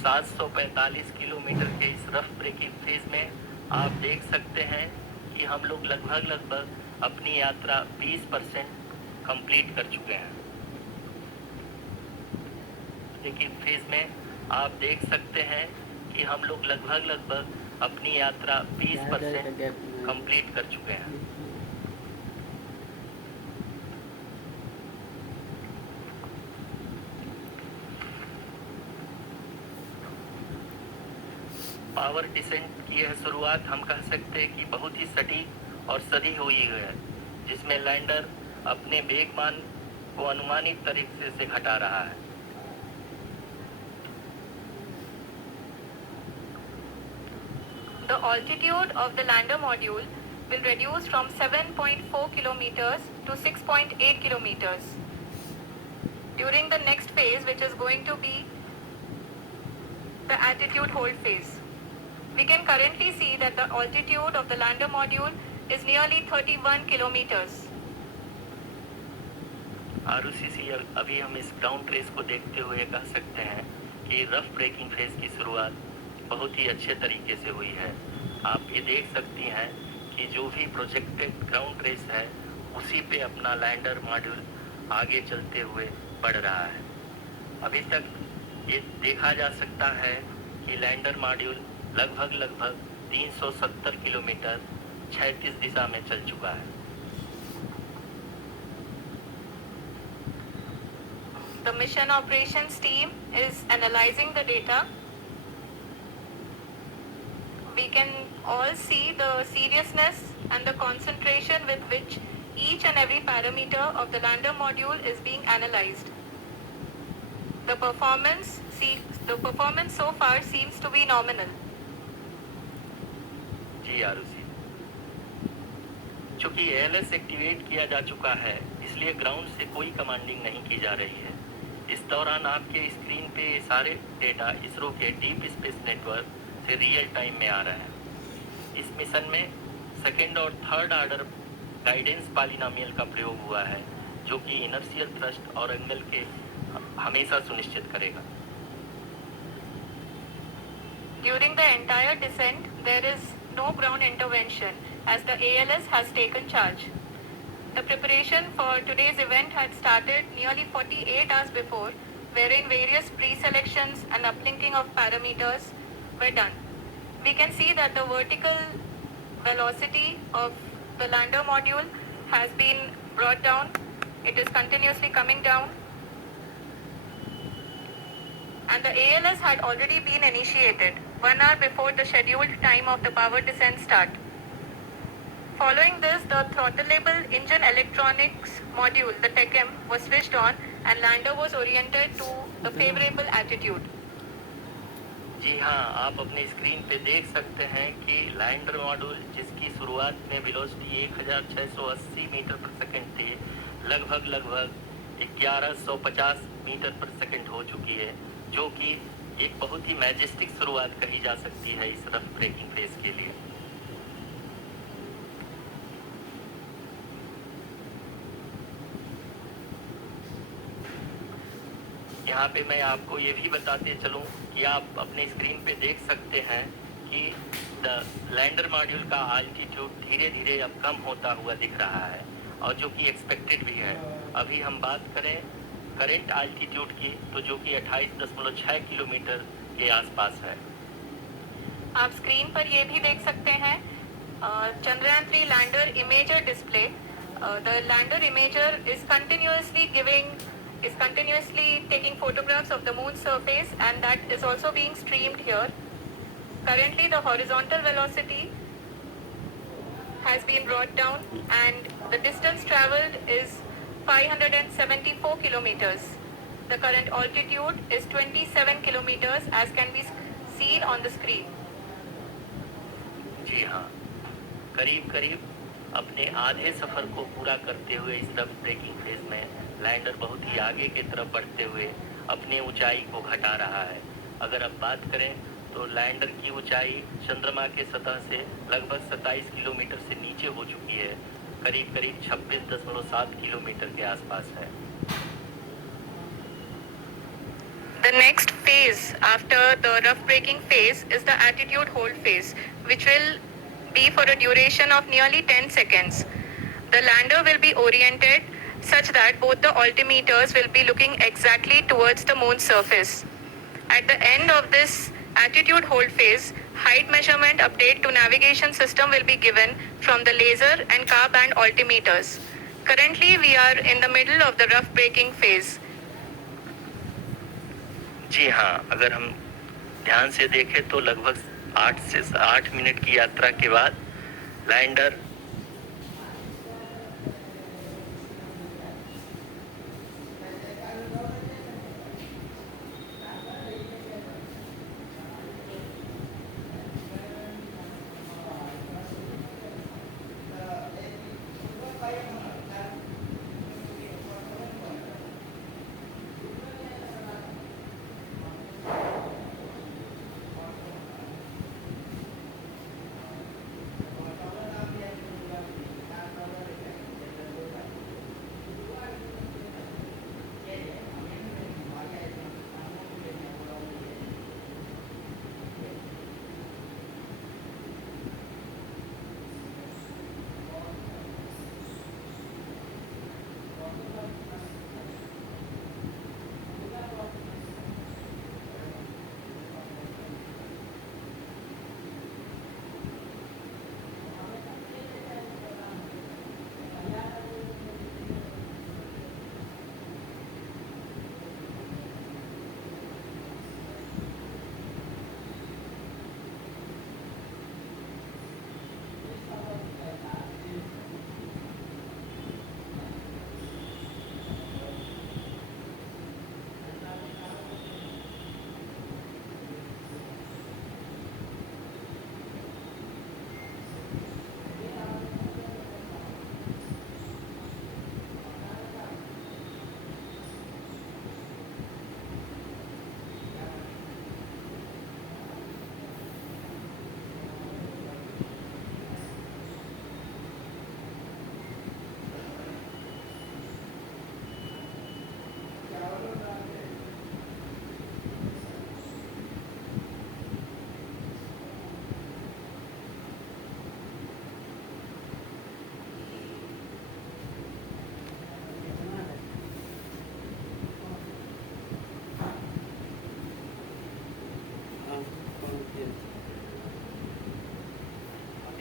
745 kilometre के इस rough breaking phase में आप देख सकते हैं कि हम लोग लगभग अपनी यात्रा 20% कंप्लीट कर चुके हैं। ब्रेकिंग फेज में आप देख सकते हैं कि हम लोग लगभग अपनी यात्रा 20% कंप्लीट कर चुके हैं। पावर डिसेंट की यह शुरुआत हम कह सकते हैं कि बहुत ही सटीक और सही हुई है, जिसमें लैंडर अपने वेगमान को अनुमानित तरीके से घटा रहा है। The altitude of the lander module will reduce from 7.4 kilometers to 6.8 kilometers during the next phase, which is going to be the attitude hold phase. We can currently see that the altitude of the lander module is nearly 31 kilometers. Arushi अभी हम इस ground race को देखते हुए कह सकते हैं कि रफ ब्रेकिंग फेज की शुरुआत बहुत ही अच्छे तरीके से हुई है। आप ये देख सकती हैं कि जो भी प्रोजेक्टेड ग्राउंड रेस है उसी पे अपना लैंडर मॉड्यूल आगे चलते हुए बढ़ रहा है। अभी तक ये देखा जा सकता है कि लैंडर मॉड्यूल लगभग 370 किलोमीटर क्षैतिज दिशा में चल चुका है। The mission operations team is analyzing the data. We can all see the seriousness and the concentration with which each and every parameter of the lander module is being analyzed. The performance so far seems to be nominal. जी आरुषि, चूंकि ALS activate किया जा चुका है इसलिए ground से कोई commanding नहीं की जा रही है। इस दौरान आपके स्क्रीन पे सारे डेटा इसरो के डीप स्पेस नेटवर्क से रियल टाइम में आ रहे हैं। इस मिशन में सेकेंड और थर्ड ऑर्डर गाइडेंस पॉलिनोमियल का प्रयोग हुआ है, जो कि इनर्शियल थ्रस्ट और एंगल के हमेशा सुनिश्चित करेगा। During the entire descent, there is no ground intervention as the ALS has taken charge. The preparation for today's event had started nearly 48 hours before, wherein various pre-selections and uplinking of parameters were done. We can see that the vertical velocity of the lander module has been brought down. It is continuously coming down. And the ALS had already been initiated 1 hour before the scheduled time of the power descent start. Following this, the throttleable engine electronics module, the TECM, was switched on and lander was oriented to the favorable attitude. जी हाँ, आप अपने screen पे देख सकते हैं कि lander module जिसकी शुरुआत में वेलोसिटी 1680 मीटर पर सेकंड थी, लगभग 1150 मीटर पर सेकंड हो चुकी है, जो कि एक बहुत ही मैजेस्टिक शुरुआत कही जा सकती है इस रफ ब्रेकिंग फेज के लिए। यहाँ पे मैं आपको ये भी बताते चलूँ कि आप अपने स्क्रीन पे देख सकते हैं कि द लैंडर मॉड्यूल का आल्टीट्यूड धीरे धीरे अब कम होता हुआ दिख रहा है, और जो कि एक्सपेक्टेड भी है। अभी हम बात करें करेंट आल्टीट्यूड की, तो जो कि 28.6 किलोमीटर के आसपास है। आप स्क्रीन पर ये भी देख सकते हैं Chandrayaan 3 lander imager display. The lander imager is continuously taking photographs of the moon's surface, and that is also being streamed here. Currently the horizontal velocity has been brought down and the distance traveled is 574 kilometers. The current altitude is 27 kilometers as can be seen on the screen. जी हाँ, करीब अपने आधे सफर को पूरा करते हुए इस rough breaking phase में लैंडर बहुत ही आगे की तरफ बढ़ते हुए अपने ऊंचाई को घटा रहा है। अगर अब बात करें तो लैंडर की ऊंचाई चंद्रमा के सतह से लगभग 27 किलोमीटर से नीचे हो चुकी है, करीब 26.7 किलोमीटर के आसपास है। The next phase after the rough braking phase is the attitude hold phase, which will be for a duration of nearly 10 seconds. The lander will be oriented such that both the altimeters will be looking exactly towards the moon's surface. At the end of this attitude hold phase, height measurement update to navigation system will be given from the laser and car band altimeters. Currently, we are in the middle of the rough braking phase. जी हाँ, अगर हम ध्यान से देखें तो लगभग 8 से 8 minute की यात्रा के बाद लैंडर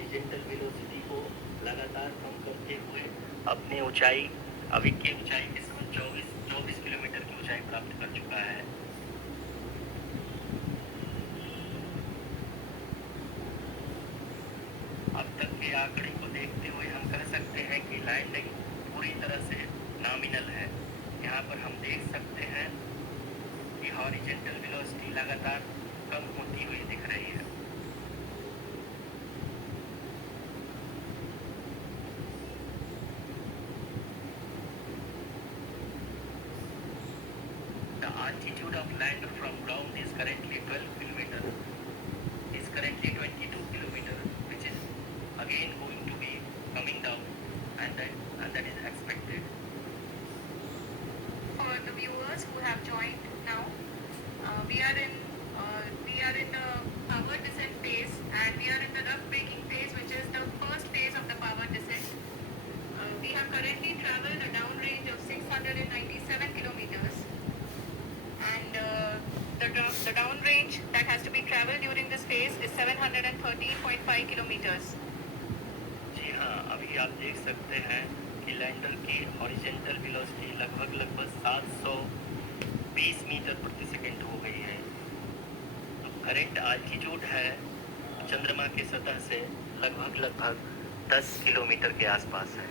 हॉरिजॉन्टल वेलोसिटी को लगातार कम करते हुए अपनी ऊंचाई अभी की ऊंचाई के समय 24 किलोमीटर की ऊंचाई प्राप्त कर चुका है। अब तक के आंकड़े को देखते हुए हम कह सकते हैं कि लैंडिंग पूरी तरह से नॉमिनल है। यहाँ पर हम देख सकते हैं कि हॉरिजॉन्टल वेलोसिटी लगातार कम होती हुई दिख रही है। The altitude of lander from ground is currently 12 kilometer, is currently 22 kilometer, which is again going to be coming down, and that is expected. For the viewers who have joined now, we are in the power descent phase, and we are in the rough braking phase, which is the first phase of the power descent. We have currently traveled a downrange of 697 kilometers, and the downrange that has to be traveled during this phase is 713.5 kilometers. जी हाँ, अभी आप देख सकते हैं कि lander की horizontal velocity लगभग 720 metre प्रति सेकंड हो गई है। तो करंट आल्टीट्यूड है चंद्रमा की सतह से लगभग 10 किलोमीटर के आसपास है।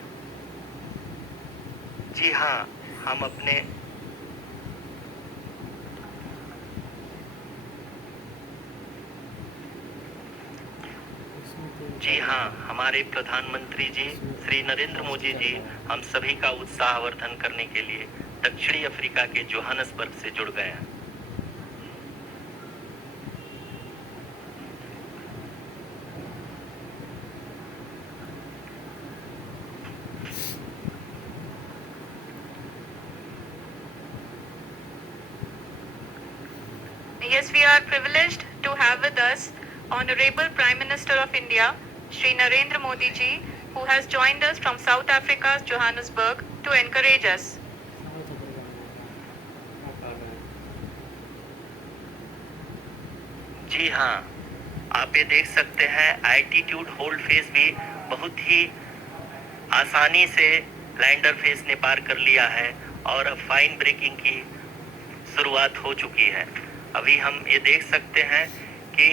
जी हाँ, हम अपने जी हाँ, हमारे प्रधानमंत्री जी श्री नरेंद्र मोदी जी हम सभी का उत्साहवर्धन करने के लिए दक्षिणी अफ्रीका के जोहानसबर्ग से जुड़ गए हैं। Yes, we are privileged to have with us Honorable Prime Minister of India, Shri Narendra Modi ji, who has joined us from South Africa's Johannesburg to encourage us. जी हाँ, आप ये देख सकते हैं एल्टीट्यूड होल्ड फेस भी बहुत ही आसानी से लैंडर फेस ने पार कर लिया है और अब फाइन ब्रेकिंग की शुरुआत हो चुकी है। अभी हम ये देख सकते हैं कि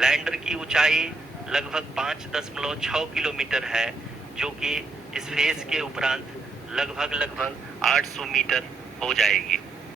लैंडर की ऊंचाई लगभग 5.6 किलोमीटर है, जो कि इस फेस के उपरांत लगभग 800 मीटर हो जाएगी।